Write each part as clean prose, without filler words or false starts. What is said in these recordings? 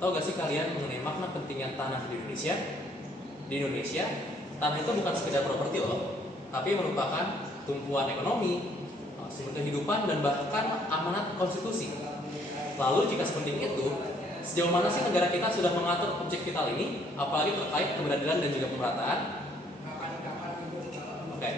Tahu gak sih kalian mengenai makna pentingnya tanah di Indonesia? Di Indonesia, tanah itu bukan sekedar properti loh, tapi merupakan tumpuan ekonomi, sumber kehidupan, dan bahkan amanat konstitusi. Lalu jika sepenting itu, sejauh mana sih negara kita sudah mengatur objek vital ini, apalagi terkait keberadilan dan juga pemerataan? Oke.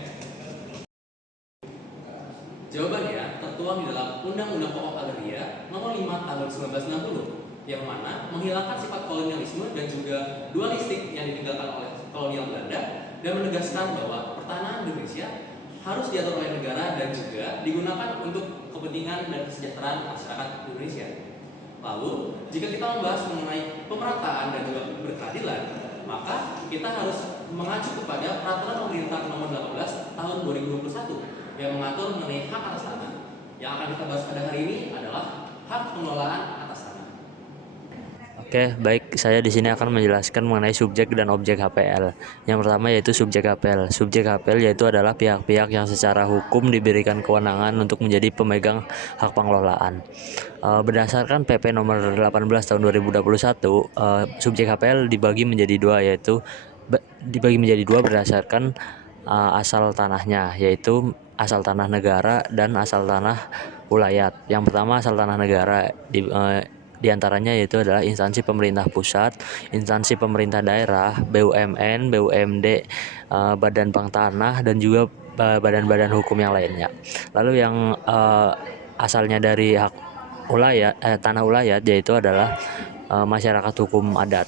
Jawabannya tertuang di dalam Undang-Undang Pokok Agraria Nomor 5 Tahun 1960, yang mana menghilangkan sifat kolonialisme dan juga dualistik yang ditinggalkan oleh kolonial Belanda dan menegaskan bahwa pertanahan Indonesia harus diatur oleh negara dan juga digunakan untuk kepentingan dan kesejahteraan masyarakat Indonesia. Lalu, jika kita membahas mengenai pemerataan dan juga berkeadilan, maka kita harus mengacu kepada Peraturan Pemerintah Nomor 18 Tahun 2021 yang mengatur mengenai hak atas tanah. Yang akan kita bahas pada hari ini adalah hak pengelolaan atas tanah. Oke, baik. Saya di sini akan menjelaskan mengenai subjek dan objek HPL. Yang pertama yaitu subjek HPL. Subjek HPL yaitu adalah pihak-pihak yang secara hukum diberikan kewenangan untuk menjadi pemegang hak pengelolaan. Berdasarkan PP nomor 18 tahun 2021, subjek HPL dibagi menjadi dua berdasarkan asal tanahnya, yaitu asal tanah negara dan asal tanah ulayat. Yang pertama asal tanah negara, di antaranya yaitu adalah instansi pemerintah pusat, instansi pemerintah daerah, BUMN, BUMD, Badan Bank Tanah, dan juga badan-badan hukum yang lainnya. Lalu yang asalnya dari hak tanah ulayat yaitu adalah masyarakat hukum adat.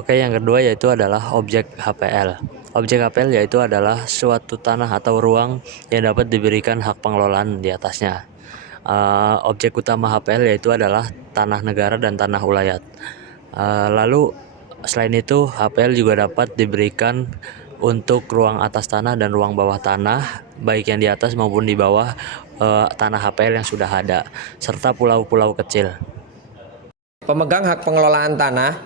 Oke, yang kedua yaitu adalah objek HPL. Objek HPL yaitu adalah suatu tanah atau ruang yang dapat diberikan hak pengelolaan di atasnya. Objek utama HPL yaitu adalah tanah negara dan tanah ulayat. Lalu selain itu HPL juga dapat diberikan untuk ruang atas tanah dan ruang bawah tanah, baik yang di atas maupun di bawah tanah HPL yang sudah ada, serta pulau-pulau kecil. Pemegang hak pengelolaan tanah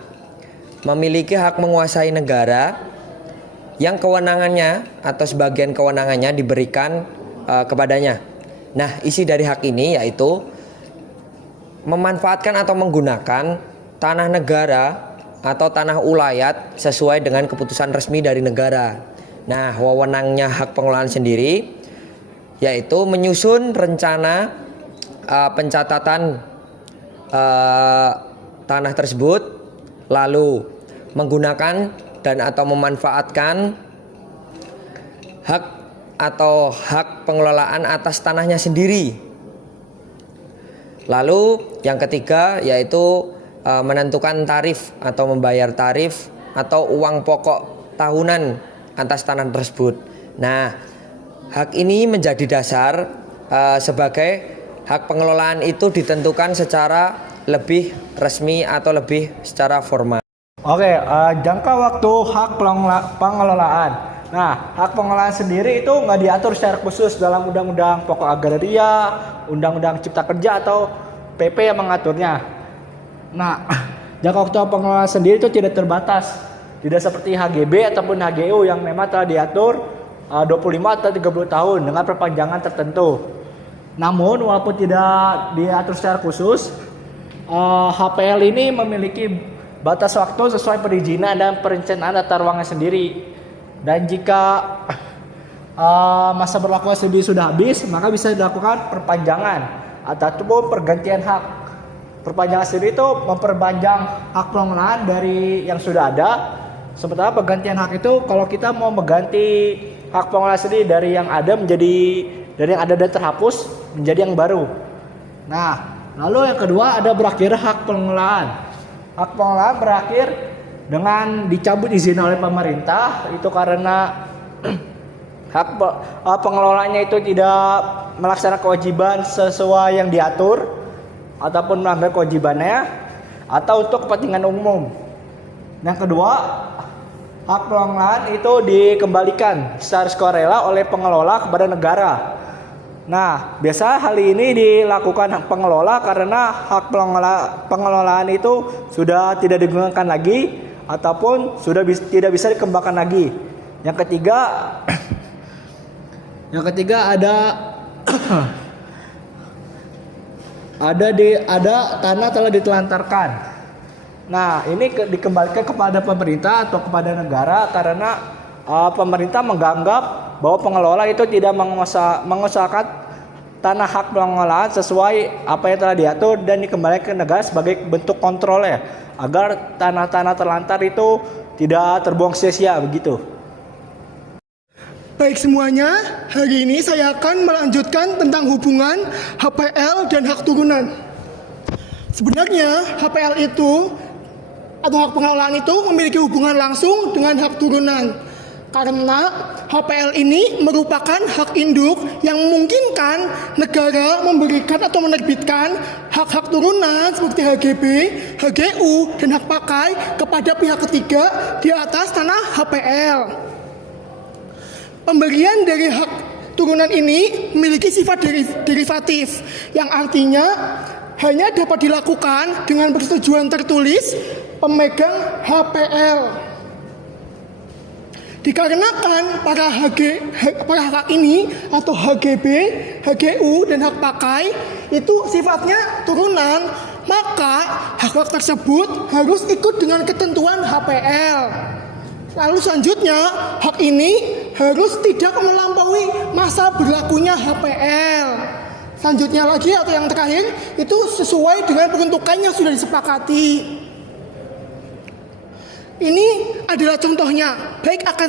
memiliki hak menguasai negara yang kewenangannya atau sebagian kewenangannya diberikan kepadanya. Nah, isi dari hak ini yaitu memanfaatkan atau menggunakan tanah negara atau tanah ulayat sesuai dengan keputusan resmi dari negara. Nah, wewenangnya hak pengelolaan sendiri yaitu menyusun rencana pencatatan tanah tersebut, lalu menggunakan dan atau memanfaatkan hak pengelolaan atas tanahnya sendiri. Lalu yang ketiga yaitu menentukan tarif atau membayar tarif atau uang pokok tahunan atas tanah tersebut. Nah, hak ini menjadi dasar sebagai hak pengelolaan itu ditentukan secara lebih resmi atau lebih secara formal. Oke, jangka waktu hak pengelolaan. Nah, hak pengelolaan sendiri itu nggak diatur secara khusus dalam Undang-Undang Pokok Agraria, Undang-Undang Cipta Kerja atau PP yang mengaturnya. Nah, jangka waktu pengelolaan sendiri itu tidak terbatas, tidak seperti HGB ataupun HGU yang memang telah diatur 25 atau 30 tahun dengan perpanjangan tertentu. Namun, walaupun tidak diatur secara khusus, HPL ini memiliki batas waktu sesuai perizinan dan perencanaan tata ruangnya sendiri. Dan jika masa berlaku sendiri sudah habis, maka bisa dilakukan perpanjangan ataupun pergantian hak. Perpanjangan sendiri itu memperpanjang hak pengelolaan dari yang sudah ada. Sementara pergantian hak itu kalau kita mau mengganti hak pengelolaan sendiri dari yang ada dan terhapus menjadi yang baru. Nah, lalu yang kedua ada berakhir hak pengelolaan. Hak pengelolaan berakhir dengan dicabut izin oleh pemerintah, itu karena hak pengelolaannya itu tidak melaksanakan kewajiban sesuai yang diatur ataupun melanggar kewajibannya atau untuk kepentingan umum. Yang kedua, hak pengelolaan itu dikembalikan secara sukarela oleh pengelola kepada negara. Nah, biasa hal ini dilakukan hak pengelola karena hak pengelolaan itu sudah tidak digunakan lagi ataupun sudah tidak bisa dikembangkan lagi. Yang ketiga ada ada tanah telah ditelantarkan. Nah, ini dikembalikan kepada pemerintah atau kepada negara karena pemerintah menganggap bahwa pengelola itu tidak mengusahakan tanah hak pengelolaan sesuai apa yang telah diatur dan dikembalikan ke negara sebagai bentuk kontrolnya agar tanah-tanah terlantar itu tidak terbuang sia-sia begitu. Baik semuanya, hari ini saya akan melanjutkan tentang hubungan HPL dan hak turunan. Sebenarnya HPL itu atau hak pengelolaan itu memiliki hubungan langsung dengan hak turunan. Karena HPL ini merupakan hak induk yang memungkinkan negara memberikan atau menerbitkan hak-hak turunan seperti HGB, HGU, dan hak pakai kepada pihak ketiga di atas tanah HPL. Pemberian dari hak turunan ini memiliki sifat derivatif yang artinya hanya dapat dilakukan dengan persetujuan tertulis pemegang HPL. Dikarenakan para hak ini atau HGB, HGU, dan hak pakai itu sifatnya turunan, maka hak-hak tersebut harus ikut dengan ketentuan HPL. Lalu selanjutnya, hak ini harus tidak melampaui masa berlakunya HPL. Selanjutnya lagi atau yang terakhir itu sesuai dengan peruntukan yang sudah disepakati. Ini adalah contohnya. Baik, akan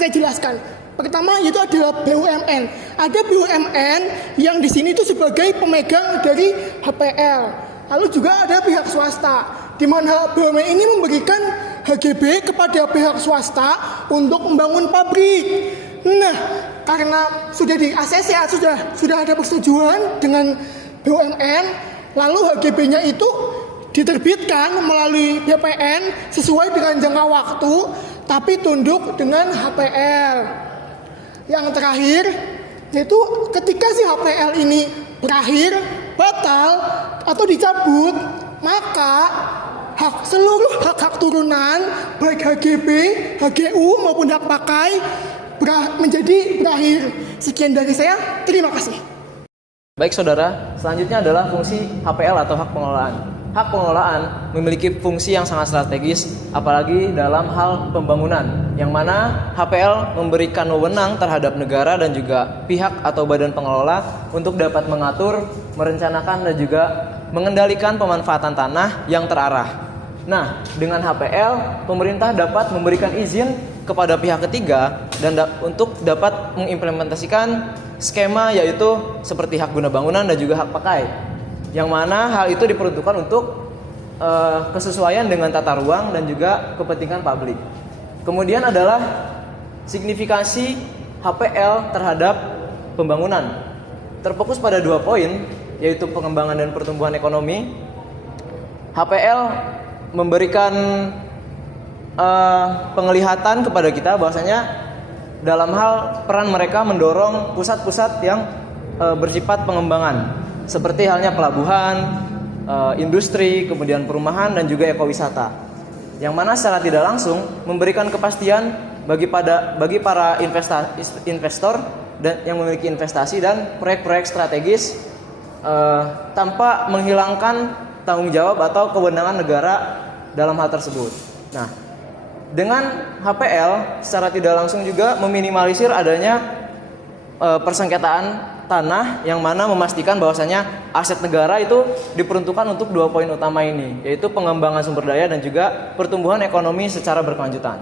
saya jelaskan. Pertama itu adalah BUMN. Ada BUMN yang di sini itu sebagai pemegang dari HPL. Lalu juga ada pihak swasta, di mana BUMN ini memberikan HGB kepada pihak swasta untuk membangun pabrik. Nah, karena sudah di ACC sudah ada persetujuan dengan BUMN, lalu HGB-nya itu diterbitkan melalui BPN sesuai dengan jangka waktu, tapi tunduk dengan HPL. Yang terakhir, yaitu ketika si HPL ini berakhir, batal, atau dicabut, maka seluruh hak-hak turunan, baik HGB, HGU maupun hak pakai, menjadi berakhir. Sekian dari saya, terima kasih. Baik saudara, selanjutnya adalah fungsi HPL atau hak pengelolaan. Hak pengelolaan memiliki fungsi yang sangat strategis, apalagi dalam hal pembangunan, yang mana HPL memberikan wewenang terhadap negara dan juga pihak atau badan pengelola untuk dapat mengatur, merencanakan, dan juga mengendalikan pemanfaatan tanah yang terarah. Nah, dengan HPL, pemerintah dapat memberikan izin kepada pihak ketiga dan untuk dapat mengimplementasikan skema, yaitu seperti hak guna bangunan dan juga hak pakai, yang mana hal itu diperuntukkan untuk kesesuaian dengan tata ruang dan juga kepentingan publik. Kemudian adalah signifikasi HPL terhadap pembangunan. Terfokus pada 2 poin, yaitu pengembangan dan pertumbuhan ekonomi. HPL memberikan penglihatan kepada kita bahwasanya dalam hal peran mereka mendorong pusat-pusat yang bersifat pengembangan, seperti halnya pelabuhan, industri, kemudian perumahan dan juga ekowisata, yang mana secara tidak langsung memberikan kepastian bagi para investor dan yang memiliki investasi dan proyek-proyek strategis tanpa menghilangkan tanggung jawab atau kewenangan negara dalam hal tersebut. Nah, dengan HPL secara tidak langsung juga meminimalisir adanya persengketaan tanah, yang mana memastikan bahwasanya aset negara itu diperuntukkan untuk 2 poin utama ini, yaitu pengembangan sumber daya dan juga pertumbuhan ekonomi secara berkelanjutan.